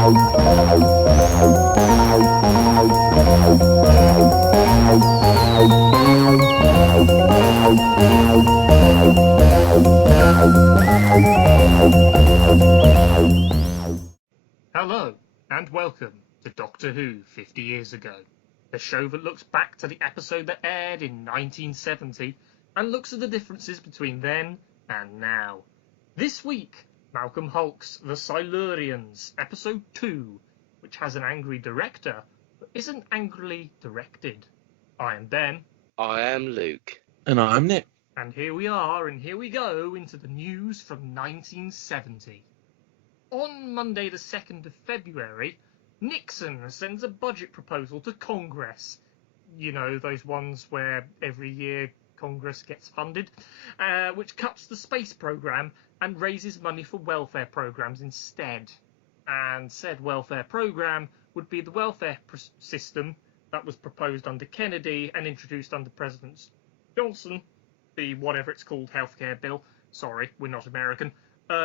Hello, and welcome to Doctor Who 50 Years Ago, the show that looks back to the episode that aired in 1970 and looks at the differences between then and now. This week, Malcolm Hulke's The Silurians, episode 2, which has an angry director, but isn't angrily directed. I am Ben. I am Luke. And I'm Nick. And here we are, and here we go into the news from 1970. On Monday the 2nd of February, Nixon sends a budget proposal to Congress. You know, those ones where every year Congress gets funded, which cuts the space program and raises money for welfare programs instead. And said welfare program would be the welfare system that was proposed under Kennedy and introduced under President Johnson, the whatever it's called healthcare bill. Sorry, we're not American.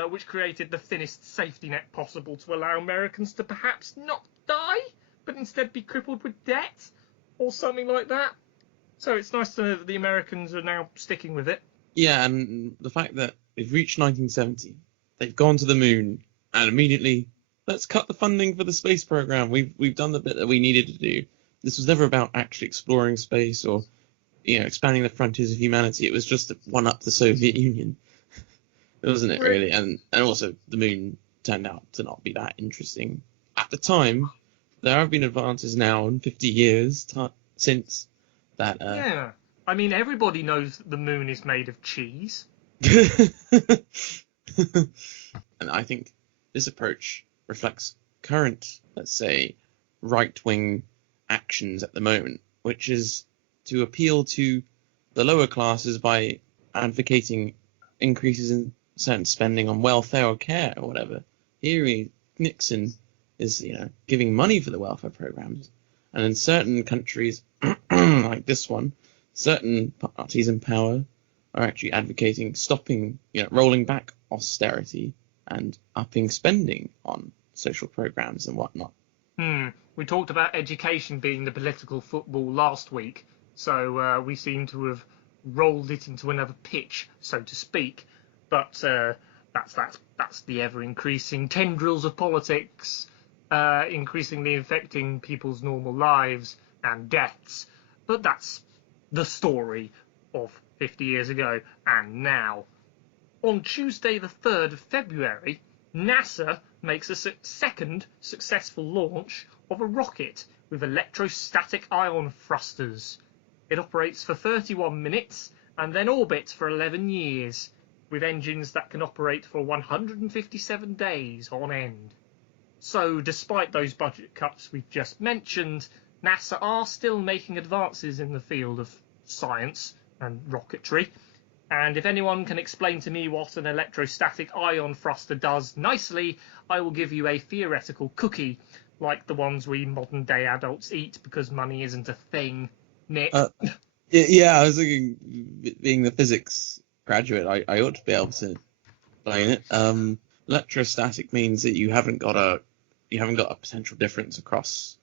Which created the thinnest safety net possible to allow Americans to perhaps not die, but instead be crippled with debt, or something like that. So it's nice to know that the Americans are now sticking with it. Yeah, and the fact that they've reached 1970, they've gone to the moon, and immediately, let's cut the funding for the space program. We've done the bit that we needed to do. This was never about actually exploring space or, expanding the frontiers of humanity. It was just to one-up the Soviet Union. Wasn't it, really? And also, the moon turned out to not be that interesting. At the time, there have been advances now in 50 years since that... Yeah. I mean, everybody knows that the moon is made of cheese. And I think this approach reflects current, let's say, right-wing actions at the moment, which is to appeal to the lower classes by advocating increases in certain spending on welfare or care or whatever. Here, Nixon is, giving money for the welfare programs. And in certain countries, like this one, certain parties in power are actually advocating stopping, rolling back austerity and upping spending on social programs and whatnot. We talked about education being the political football last week, so we seem to have rolled it into another pitch, so to speak. But that's the ever-increasing tendrils of politics, increasingly infecting people's normal lives and deaths. But that's the story of 50 years ago and now. On Tuesday the 3rd of February, NASA makes a second successful launch of a rocket with electrostatic ion thrusters. It operates for 31 minutes and then orbits for 11 years. With engines that can operate for 157 days on end. So, despite those budget cuts we've just mentioned, NASA are still making advances in the field of science and rocketry. And if anyone can explain to me what an electrostatic ion thruster does nicely, I will give you a theoretical cookie, like the ones we modern-day adults eat because money isn't a thing. Nick? Yeah, I was thinking, being the physics graduate, I ought to be able to explain it. Electrostatic means that you haven't got a potential difference across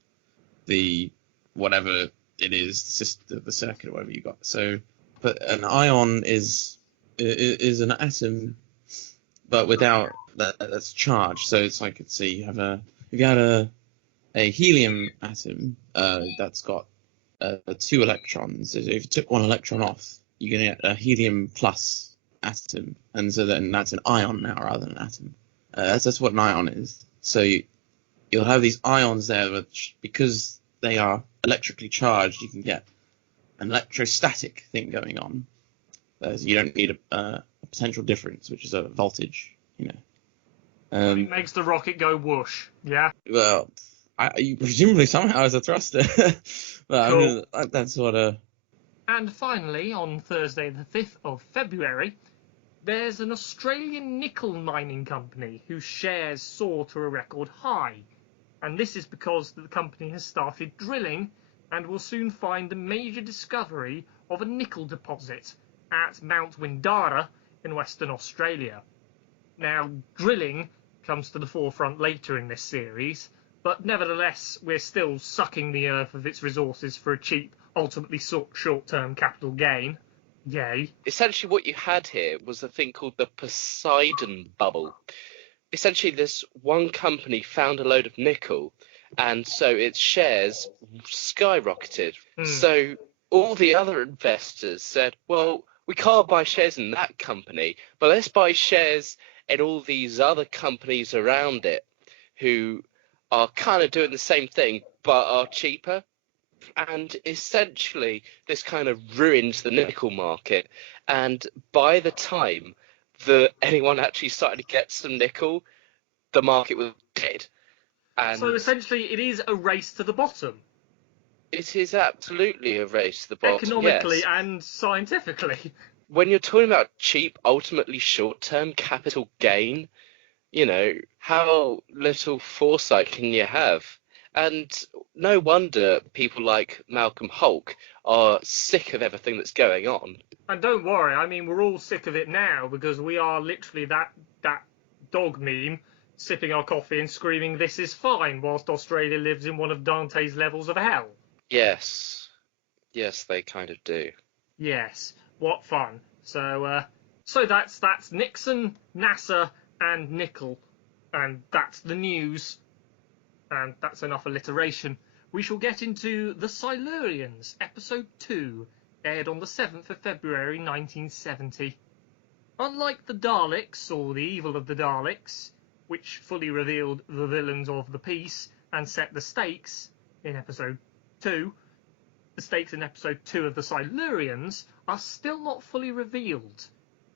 the whatever it is, the circuit or whatever you got. So, but an ion is an atom, but without that's charged. So it's like, let's say if you had a helium atom that's got 2 electrons. So if you took 1 electron off, you're going to get a helium plus atom, and so then that's an ion now rather than an atom. That's what an ion is. So you'll have these ions there, which, because they are electrically charged, you can get an electrostatic thing going on. So you don't need a potential difference, which is a voltage, It makes the rocket go whoosh, yeah? Well, presumably somehow as a thruster. Well, Cool. I mean, that's what And finally, on Thursday the 5th of February, there's an Australian nickel mining company whose shares soar to a record high. And this is because the company has started drilling and will soon find a major discovery of a nickel deposit at Mount Windara in Western Australia. Now, drilling comes to the forefront later in this series, but nevertheless, we're still sucking the earth of its resources for a cheap, ultimately short-term capital gain. Yay. Essentially, what you had here was a thing called the Poseidon bubble. Essentially, this one company found a load of nickel, and so its shares skyrocketed. So all the other investors said, well, we can't buy shares in that company, but let's buy shares in all these other companies around it who are kind of doing the same thing but are cheaper. And essentially, this kind of ruined the nickel market. And by the time that anyone actually started to get some nickel, the market was dead. And so essentially, it is a race to the bottom. It is absolutely a race to the bottom, economically yes. and scientifically. When you're talking about cheap, ultimately short-term capital gain, you know, how little foresight can you have? And no wonder people like Malcolm Hulke are sick of everything that's going on. And don't worry, I mean, we're all sick of it now because we are literally that dog meme, sipping our coffee and screaming, "This is fine," whilst Australia lives in one of Dante's levels of hell. Yes. Yes, they kind of do. Yes, what fun. So that's Nixon, NASA, and nickel. And that's the news. And that's enough alliteration. We shall get into The Silurians, Episode 2, aired on the 7th of February 1970. Unlike the Daleks, or the evil of the Daleks, which fully revealed the villains of the piece and set the stakes in Episode 2, the stakes in Episode 2 of The Silurians are still not fully revealed.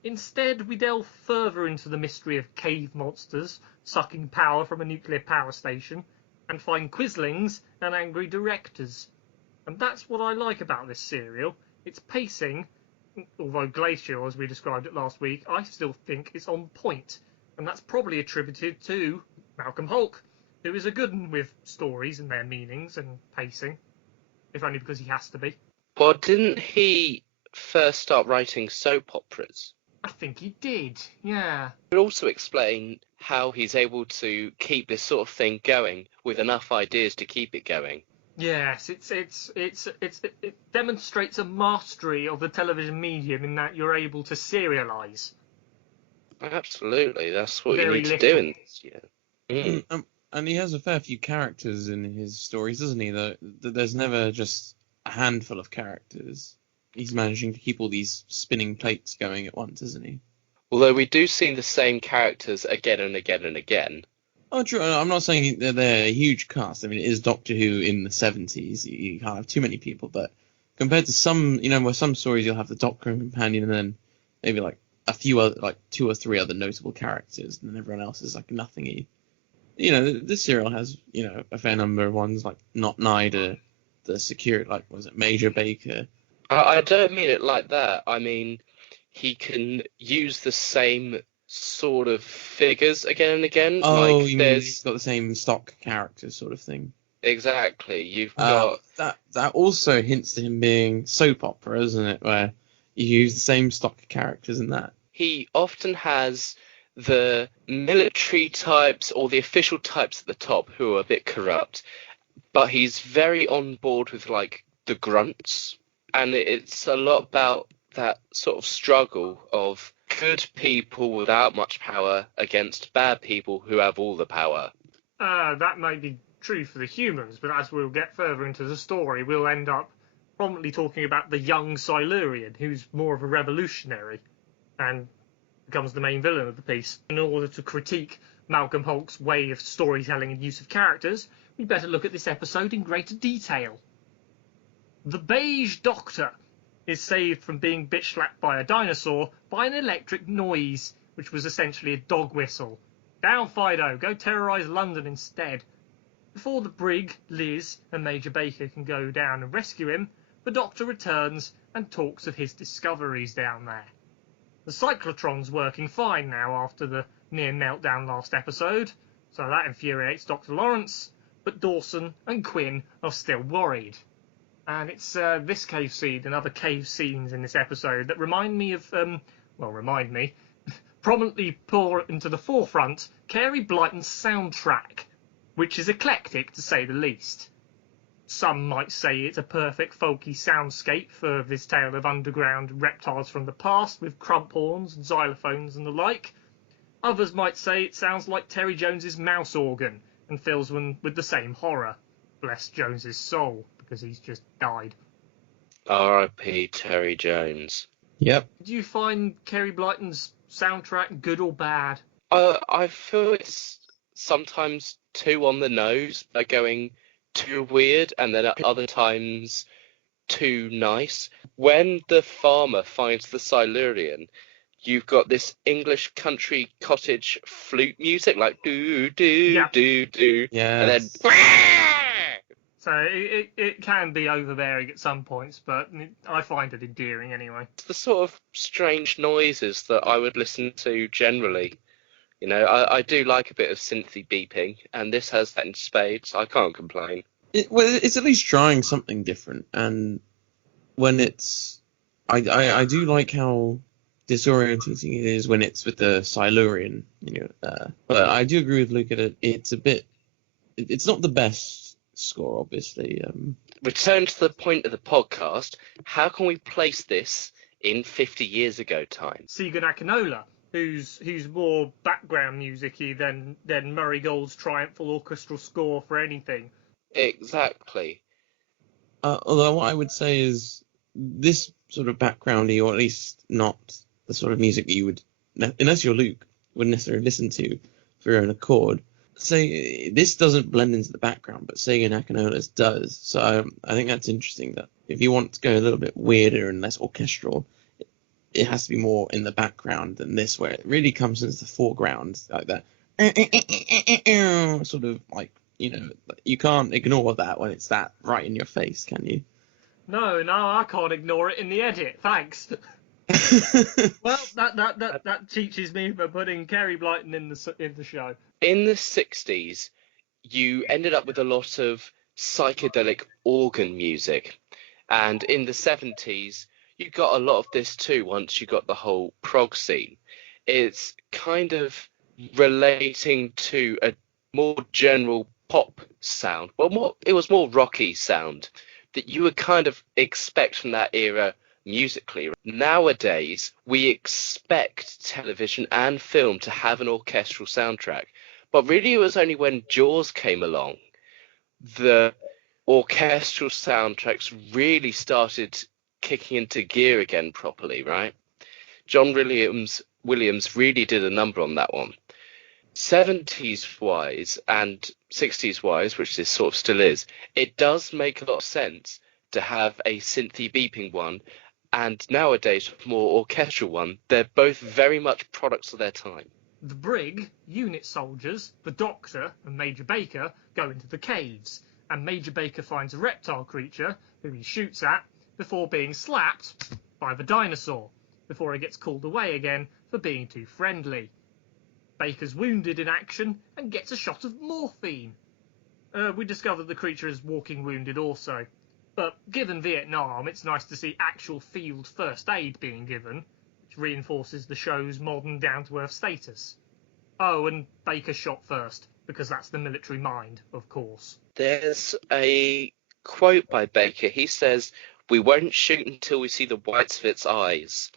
Instead, we delve further into the mystery of cave monsters sucking power from a nuclear power station, and find quislings and angry directors. And that's what I like about this serial. Its pacing, although glacial as we described it last week, I still think it's on point. And that's probably attributed to Malcolm Hulke, who is a good one with stories and their meanings and pacing, if only because he has to be. Well, didn't he first start writing soap operas? I think he did, yeah. It would also explain how he's able to keep this sort of thing going with enough ideas to keep it going. Yes, it demonstrates a mastery of the television medium in that you're able to serialise. Absolutely, that's what Very you need little. to do in this year. And he has a fair few characters in his stories, doesn't he? There's never just a handful of characters. He's managing to keep all these spinning plates going at once, isn't he? Although we do see the same characters again and again and again. Oh, true. I'm not saying they're a huge cast. I mean, it is Doctor Who in the 70s. You can't have too many people, but compared to some, where some stories you'll have the Doctor and companion, and then maybe like a few other, like 2 or 3 other notable characters, and then everyone else is like nothingy. This serial has, a fair number of ones, like Not Nida, the security, like, was it Major Baker? I don't mean it like that. I mean, he can use the same sort of figures again and again. Oh, like, you mean he's got the same stock characters sort of thing? Exactly. You've got... That also hints to him being soap opera, isn't it? Where you use the same stock characters in that. He often has the military types or the official types at the top who are a bit corrupt, but he's very on board with, like, the grunts. And it's a lot about that sort of struggle of good people without much power against bad people who have all the power. That may be true for the humans, but as we'll get further into the story, we'll end up prominently talking about the young Silurian, who's more of a revolutionary and becomes the main villain of the piece. In order to critique Malcolm Hulke's way of storytelling and use of characters, we better look at this episode in greater detail. The Beige Doctor is saved from being bitch-slapped by a dinosaur by an electric noise, which was essentially a dog whistle. Down, Fido, go terrorise London instead. Before the brig, Liz, and Major Baker can go down and rescue him, the Doctor returns and talks of his discoveries down there. The cyclotron's working fine now after the near meltdown last episode, so that infuriates Dr. Lawrence, but Dawson and Quinn are still worried. And it's this cave scene and other cave scenes in this episode that remind me of, prominently brought into the forefront Carey Blyton's soundtrack, which is eclectic to say the least. Some might say it's a perfect folky soundscape for this tale of underground reptiles from the past with crump horns and xylophones and the like. Others might say it sounds like Terry Jones's mouse organ and fills one with the same horror. Bless Jones's soul, because he's just died. R.I.P. Terry Jones. Yep. Do you find Carey Blyton's soundtrack good or bad? I feel it's sometimes too on the nose, like going too weird, and then at other times too nice. When the farmer finds the Silurian, you've got this English country cottage flute music, like do do Yeah. do do, and then So it can be overbearing at some points, but I find it endearing anyway. it's the sort of strange noises that I would listen to generally. You know, I do like a bit of synthy beeping, and this has that in spades. I can't complain. It's at least trying something different, and when it's, I do like how disorientating it is when it's with the Silurian, but I do agree with Luke that it's not the best score, obviously. Return to the point of the podcast. How can we place this in 50 years ago time? Segan Akinola, who's more background music-y than Murray Gold's triumphal orchestral score for anything. Exactly. Although what I would say is this sort of backgroundy, or at least not the sort of music that you would, unless you're Luke, wouldn't necessarily listen to for your own accord. Say this doesn't blend into the background, but Segan Akinola's does. So I think that's interesting. That if you want to go a little bit weirder and less orchestral, it has to be more in the background than this, where it really comes into the foreground, like that sort of like, you can't ignore that when it's that right in your face, can you? No, I can't ignore it in the edit. Thanks. Well, that teaches me for putting Carey Blyton in the show. In the 60s, you ended up with a lot of psychedelic organ music. And in the 70s, you got a lot of this too once you got the whole prog scene. It's kind of relating to a more general pop sound. Well, it was more rocky sound that you would kind of expect from that era musically. Nowadays, we expect television and film to have an orchestral soundtrack. But really, it was only when Jaws came along, the orchestral soundtracks really started kicking into gear again properly, right? John Williams really did a number on that one. 70s wise and 60s wise, which this sort of still is, it does make a lot of sense to have a synthy beeping one, and nowadays a more orchestral one. They're both very much products of their time. The brig, unit soldiers, the doctor, and Major Baker go into the caves, and Major Baker finds a reptile creature who he shoots at before being slapped by the dinosaur, before he gets called away again for being too friendly. Baker's wounded in action and gets a shot of morphine. We discover the creature is walking wounded also, but given Vietnam, it's nice to see actual field first aid being given, which reinforces the show's modern down-to-earth status. Oh, and Baker shot first, because that's the military mind, of course. There's a quote by Baker. He says, "We won't shoot until we see the whites of its eyes."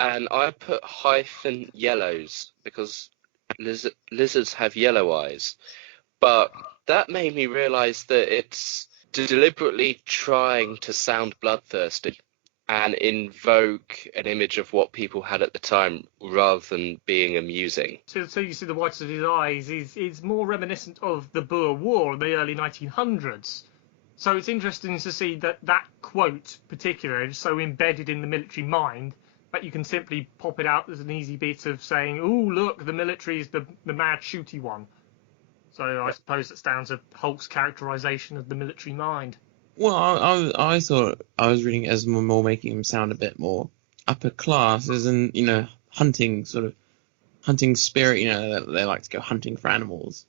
And I put hyphen yellows because lizards have yellow eyes. But that made me realise that it's deliberately trying to sound bloodthirsty and invoke an image of what people had at the time rather than being amusing. So you see the whites of his eyes is more reminiscent of the Boer War in the early 1900s. So it's interesting to see that quote particularly is so embedded in the military mind that you can simply pop it out as an easy bit of saying, "Oh, look, the military is the mad shooty one." So I suppose that's down to Hulke's characterisation of the military mind. Well, I thought I was reading it as more making him sound a bit more upper class, as in, hunting spirit, they like to go hunting for animals.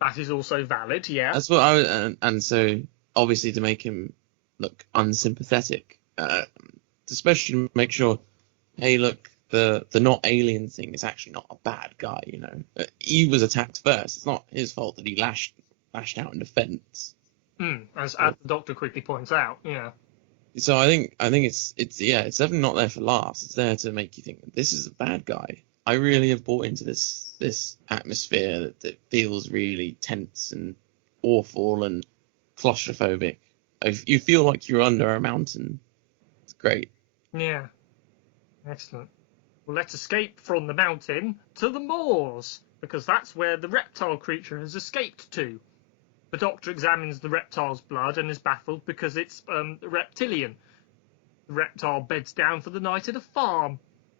That is also valid, yeah. That's what and so obviously to make him look unsympathetic, especially to make sure, hey, look, the not alien thing is actually not a bad guy. You know, he was attacked first. It's not his fault that he lashed out in defence. As the Doctor quickly points out, yeah. So I think it's definitely not there for laughs. It's there to make you think this is a bad guy. I really have bought into this atmosphere that feels really tense and awful and claustrophobic. You feel like you're under a mountain. It's great. Yeah. Excellent. Well, let's escape from the mountain to the moors, because that's where the reptile creature has escaped to. The Doctor examines the reptile's blood and is baffled because it's reptilian. The reptile beds down for the night at a farm,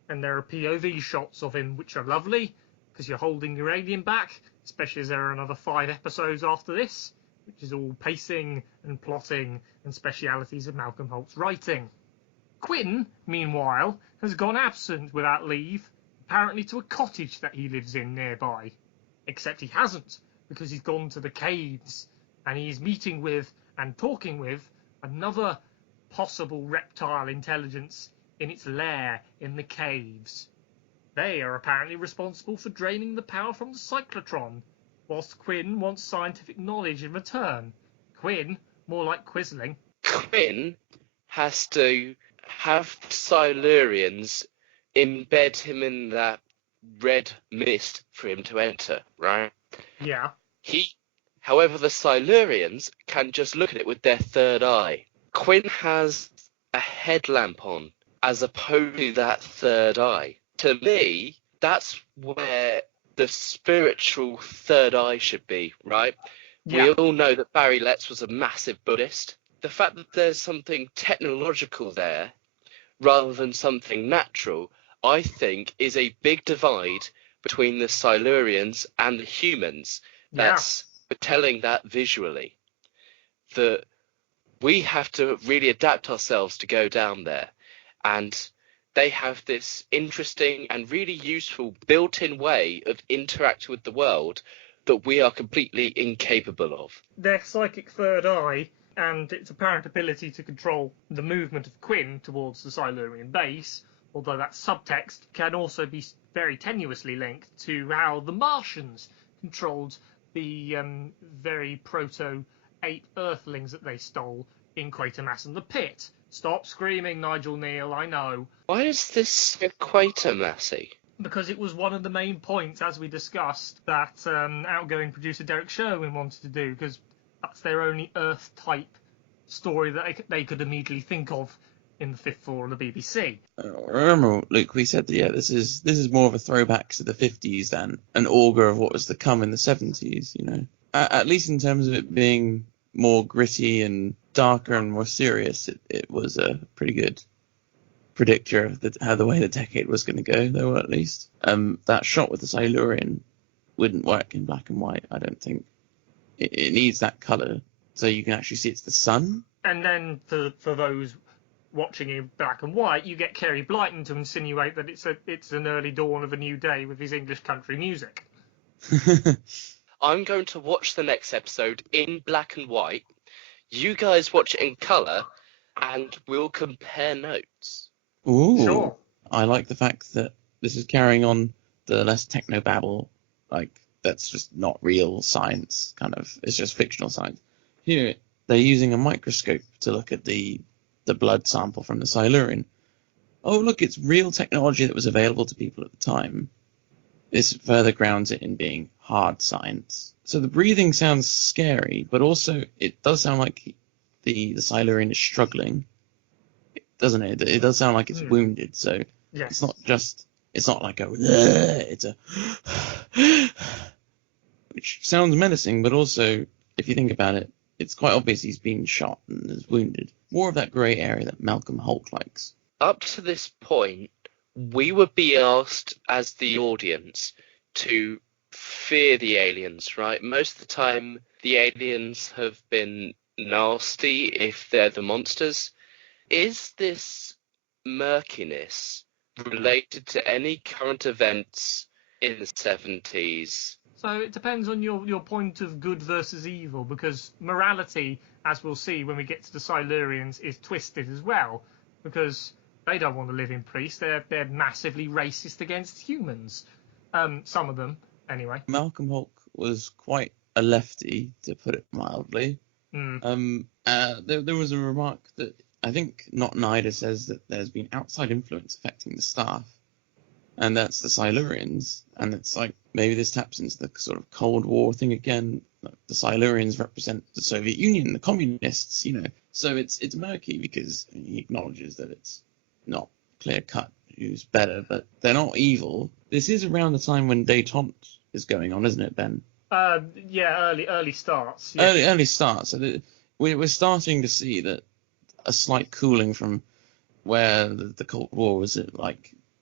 and there are POV shots of him, which are lovely, because you're holding your alien back, especially as there are another 5 episodes after this, which is all pacing and plotting and specialities of Malcolm Hulke's writing. Quinn, meanwhile, has gone absent without leave, apparently to a cottage that he lives in nearby. Except he hasn't, because he's gone to the caves, and he's meeting with and talking with another possible reptile intelligence in its lair in the caves. They are apparently responsible for draining the power from the cyclotron, whilst Quinn wants scientific knowledge in return. Quinn, more like quizzling. Quinn has to have Silurians embed him in that red mist for him to enter, right? Yeah. However, the Silurians can just look at it with their third eye. Quinn has a headlamp on as opposed to that third eye. To me, that's where the spiritual third eye should be, right? Yeah. We all know that Barry Letts was a massive Buddhist. The fact that there's something technological there rather than something natural, I think, is a big divide between the Silurians and the humans. That's telling that visually. That we have to really adapt ourselves to go down there. And they have this interesting and really useful built-in way of interacting with the world that we are completely incapable of. Their psychic third eye and its apparent ability to control the movement of Quinn towards the Silurian base, although that subtext can also be very tenuously linked to how the Martians controlled the very proto-ape Earthlings that they stole in Quatermass and the Pit. Stop screaming, Nigel Neal, I know. Why is this so Quatermassy? Because it was one of the main points, as we discussed, that outgoing producer Derek Sherwin wanted to do, because that's their only Earth-type story that they could immediately think of in the fifth floor of the BBC. Remember, Luke, we said that, this is more of a throwback to the 50s than an augur of what was to come in the 70s, you know. At least in terms of it being more gritty and darker and more serious, it was a pretty good predictor of how the way the decade was going to go, though, at least. That shot with the Silurian wouldn't work in black and white, I don't think. It needs that colour so you can actually see it's the sun. And then for those watching in black and white, you get Carey Blyton to insinuate that it's an early dawn of a new day with his English country music. I'm going to watch the next episode in black and white. You guys watch it in colour, and we'll compare notes. Ooh, sure. I like the fact that this is carrying on the less technobabble, like that's just not real science, kind of. It's just fictional science. Here, they're using a microscope to look at the blood sample from the Silurian. Oh, look, it's real technology that was available to people at the time. This further grounds it in being hard science. So the breathing sounds scary, but also it does sound like the Silurian is struggling, doesn't it? It does sound like it's wounded. So yes. It's not like it's a which sounds menacing, but also if you think about it, it's quite obvious he's been shot and is wounded. More of that grey area that Malcolm Hulke likes. Up to this point, we would be asked as the audience to fear the aliens, right? Most of the time, the aliens have been nasty if they're the monsters. Is this murkiness related to any current events in the 70s? So it depends on your point of good versus evil, because morality, as we'll see when we get to the Silurians, is twisted as well. Because They don't want to live in peace. They're massively racist against humans. Some of them, anyway. Malcolm Hulke was quite a lefty, to put it mildly. There was a remark that I think Not Nida says that there's been outside influence affecting the staff, and that's the Silurians. And it's like, maybe this taps into the sort of Cold War thing again. The Silurians represent the Soviet Union, the communists, So it's murky because he acknowledges that it's not clear cut who's better, but they're not evil. This is around the time when détente is going on, isn't it, Ben? Yeah, early starts. Yeah. Early starts. So we're starting to see that a slight cooling from where the Cold War was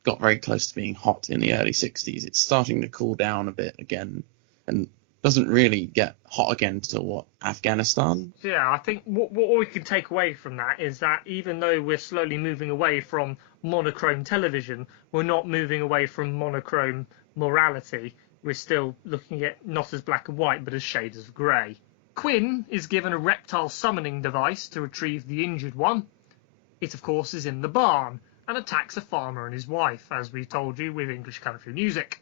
got very close to being hot in the early 60s. It's starting to cool down a bit again, and doesn't really get hot again till Afghanistan? Yeah, I think what we can take away from that is that even though we're slowly moving away from monochrome television, we're not moving away from monochrome morality. We're still looking at not as black and white, but as shades of grey. Quinn is given a reptile summoning device to retrieve the injured one. It, of course, is in the barn and attacks a farmer and his wife, as we told you with English country music.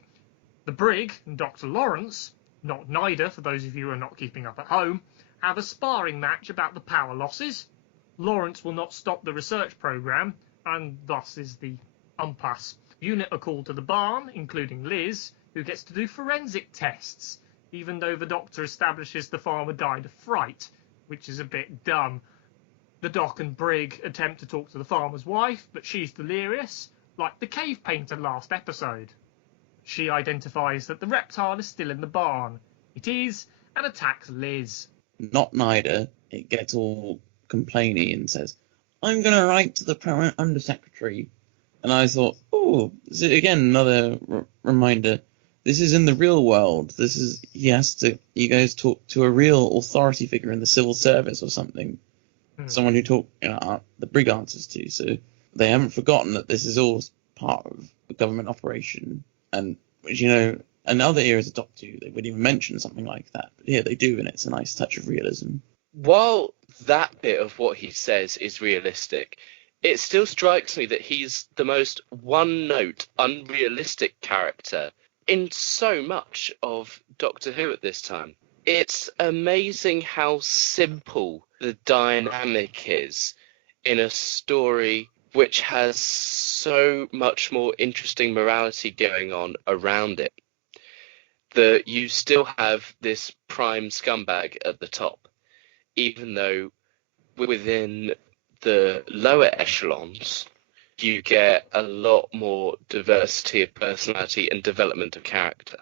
The Brig and Dr. Lawrence, not Nida for those of you who are not keeping up at home, have a sparring match about the power losses. Lawrence will not stop the research programme, and thus is the impasse. Unit are called to the barn, including Liz, who gets to do forensic tests, even though the doctor establishes the farmer died of fright, which is a bit dumb. The Doc and Brig attempt to talk to the farmer's wife, but she's delirious, like the cave painter last episode. She identifies that the reptile is still in the barn. It is, and attacks Liz. Not Nida. It gets all complainy and says, "I'm going to write to the Permanent Undersecretary." And I thought, again, another reminder. This is in the real world. You guys talk to a real authority figure in the civil service or something. Someone who the Brig answers to. So they haven't forgotten that this is all part of a government operation. And, in other eras of Doctor Who, they wouldn't even mention something like that. But here they do, and it's a nice touch of realism. While that bit of what he says is realistic, it still strikes me that he's the most one-note, unrealistic character in so much of Doctor Who at this time. It's amazing how simple the dynamic is in a story which has so much more interesting morality going on around it, that you still have this prime scumbag at the top, even though within the lower echelons you get a lot more diversity of personality and development of character.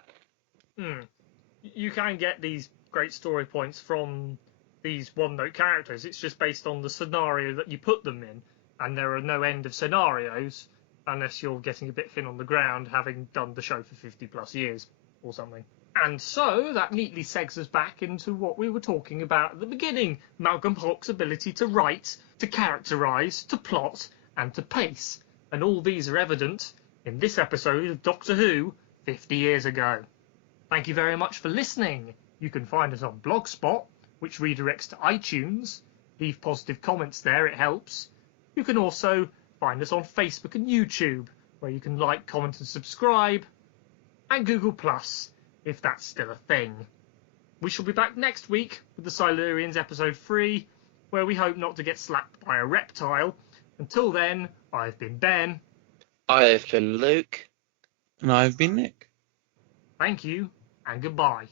You can get these great story points from these one-note characters. It's just based on the scenario that you put them in, and there are no end of scenarios unless you're getting a bit thin on the ground, having done the show for 50 plus years or something. And so that neatly segs us back into what we were talking about at the beginning: Malcolm Hulke's ability to write, to characterise, to plot, and to pace. And all these are evident in this episode of Doctor Who 50 years ago. Thank you very much for listening. You can find us on Blogspot, which redirects to iTunes. Leave positive comments there, it helps. You can also find us on Facebook and YouTube, where you can like, comment and subscribe. And Google+, if that's still a thing. We shall be back next week with the Silurians episode 3, where we hope not to get slapped by a reptile. Until then, I've been Ben. I've been Luke. And I've been Nick. Thank you, and goodbye.